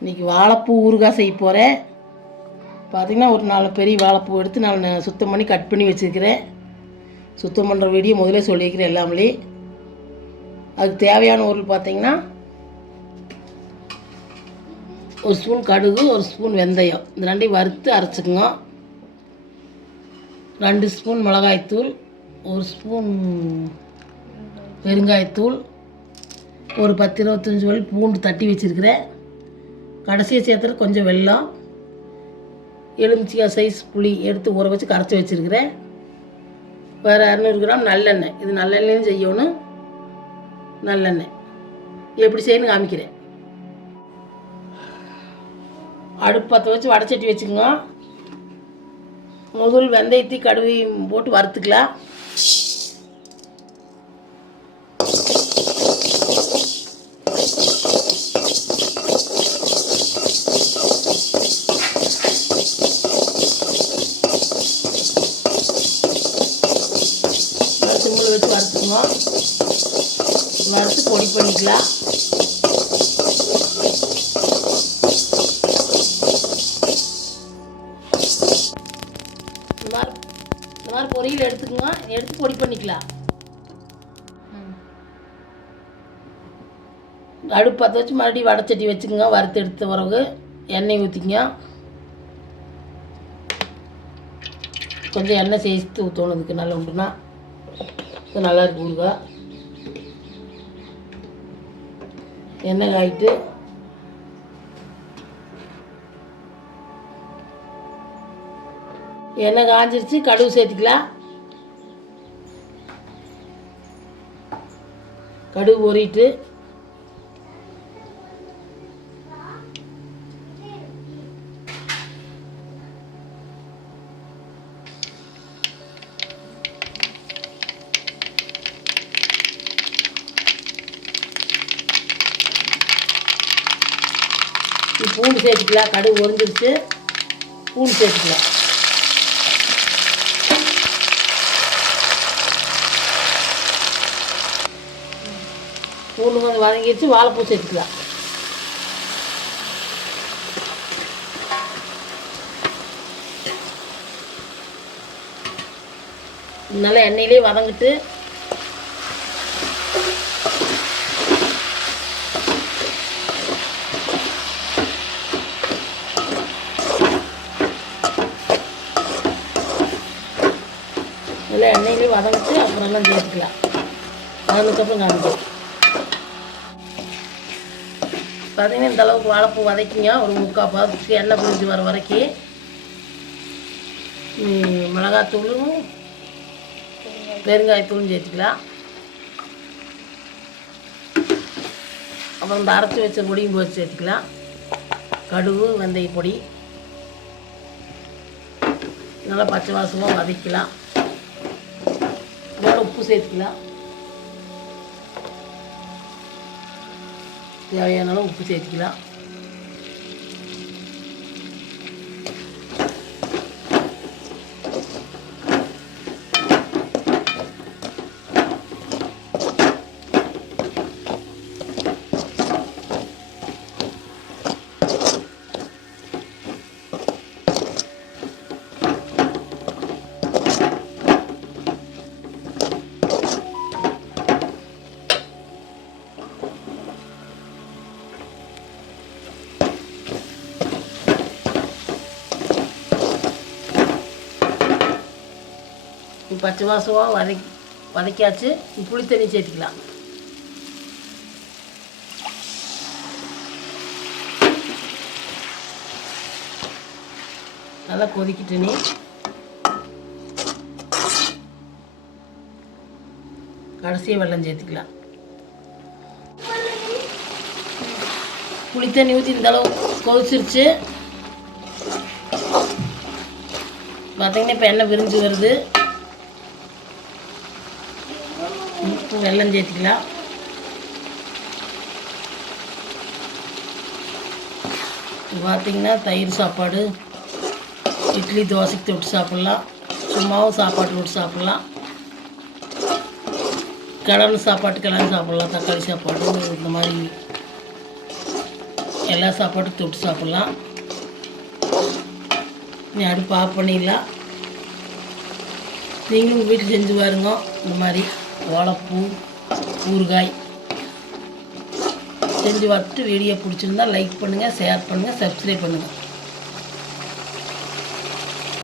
இன்றைக்கி வாழைப்பூ ஊறுகாய் செய்ய போகிறேன். பார்த்திங்கன்னா ஒரு 4 பெரிய வாழைப்பூ எடுத்து நான் சுத்தம் பண்ணி கட் பண்ணி வச்சுருக்கிறேன். சுத்தம் பண்ணுற வீடியோ முதலே சொல்லியிருக்கிறேன் எல்லாமே. அதுக்கு தேவையான பொருள் பார்த்திங்கன்னா ஒரு ஸ்பூன் கடுகு, ஒரு ஸ்பூன் வெந்தயம், இந்த ரெண்டையும் வறுத்து அரைச்சிக்குங்க. 2 ஸ்பூன் மிளகாய்த்தூள், 1 ஸ்பூன் பெருங்காயத்தூள், ஒரு 10-25 வரை பூண்டு தட்டி வச்சுருக்கிறேன். கடைசியை சேர்த்துற கொஞ்சம் வெல்லம், எலுமிச்சைக்காய் சைஸ் புளி எடுத்து ஊற வச்சு கரைச்சி வச்சுருக்கிறேன். வேறு 200 கிராம் நல்லெண்ணெய். இது நல்லெண்ணெயும் செய்யணும். நல்லெண்ணெய் எப்படி செய்யணும்னு காமிக்கிறேன். அடுப்பு பற்ற வச்சு வடைச்சட்டி வச்சுக்கோங்க. முதல் வெந்தயத்தை கடுவையும் போட்டு வறுத்துக்கலாம். சிம்மில் வச்சு வறுத்துக்குவோம். வறுத்து பொடி பண்ணிக்கலாம். இந்த மாதிரி பொரியல் எடுத்துக்குங்க. எடுத்து பொடி பண்ணிக்கலாம். அடுப்பு பற்ற வச்சு மறுபடியும் வடைச்சட்டி வச்சுக்கோங்க. வறுத்து எடுத்த பிறகு எண்ணெய் ஊற்றிக்கங்க. கொஞ்சம் எண்ணெய் சேர்த்து ஊற்றணும். இதுக்கு நல்லா உண்டுனா இது நல்லா இருக்கு ஊறுகாய். எண்ணெய் காயிட்டு எண்ணெய் காஞ்சிருச்சு. கடுகு சேர்த்துக்கலாம். கடுகு பொரிட்டு பூண்டு சேர்த்துக்கலாம். கடுகு பொரிஞ்சிருச்சு. பூண்டு சேர்த்துக்கலாம். பூண்டு கொஞ்சம் வதங்கிடுச்சு. வாழைப்பூ சேர்த்துக்கலாம். நல்லா எண்ணெயிலே வதங்கிட்டு நல்லா எண்ணெயிலே வதங்கிட்டு அப்புறம் எல்லாம் சேர்த்துக்கலாம். வதங்கினதுக்கப்புறம் காமிக்கும். பார்த்தீங்கன்னா இந்த அளவுக்கு வாழைப்பூ வதக்கிங்க. ஒரு 3/4 பாதத்துக்கு எண்ணெய் பிரிஞ்சு வர வரைக்கும் மிளகாத்தூளும் பெருங்காயத்தூளும் சேர்த்துக்கலாம். அப்புறம் இந்த அரைச்சி வச்ச பொடியும் போட்டு சேர்த்துக்கலாம். கடுகு, வெந்தய பொடி நல்லா பச்சை வாசமாக வதக்கலாம். இதோட உப்பு சேர்த்துக்கலாம். தேவையான அளவு உப்பு சேர்த்துக்கலாம். பச்சை வாசமாக வதக்கியாச்சு. புளி தண்ணி சேர்த்துக்கலாம். நல்லா கொதிக்கிட்டுனே கடைசியாக வெல்லம் சேர்த்துக்கலாம். புளி தண்ணி ஊற்றி இந்த அளவு கொதிச்சிருச்சு. பார்த்தீங்கன்னா இப்போ எண்ணெய் விரிஞ்சு வருது. வெல்லம் சேர்த்துக்கலாம். பார்த்திங்கன்னா தயிர் சாப்பாடு, இட்லி, தோசைக்கு தொட்டு சாப்பிட்லாம். சும்மாவும் சாப்பாட்டு போட்டு சாப்பிட்லாம். கிழங்கு சாப்பாட்டு கிழங்கு சாப்பிட்லாம். தக்காளி சாப்பாடு இந்த மாதிரி எல்லா சாப்பாட்டும் தொட்டு சாப்பிட்லாம். நீ அடுப்பு ஆஃப் பண்ணிடலாம். நீங்களும் உங்கள் வீட்டில் செஞ்சு பாருங்க. இந்த மாதிரி வாழைப்பூ ஊறுகாய் செஞ்சு பார்த்துட்டு வீடியோ பிடிச்சிருந்தா லைக் பண்ணுங்கள், ஷேர் பண்ணுங்கள், சப்ஸ்கிரைப் பண்ணுங்கள்.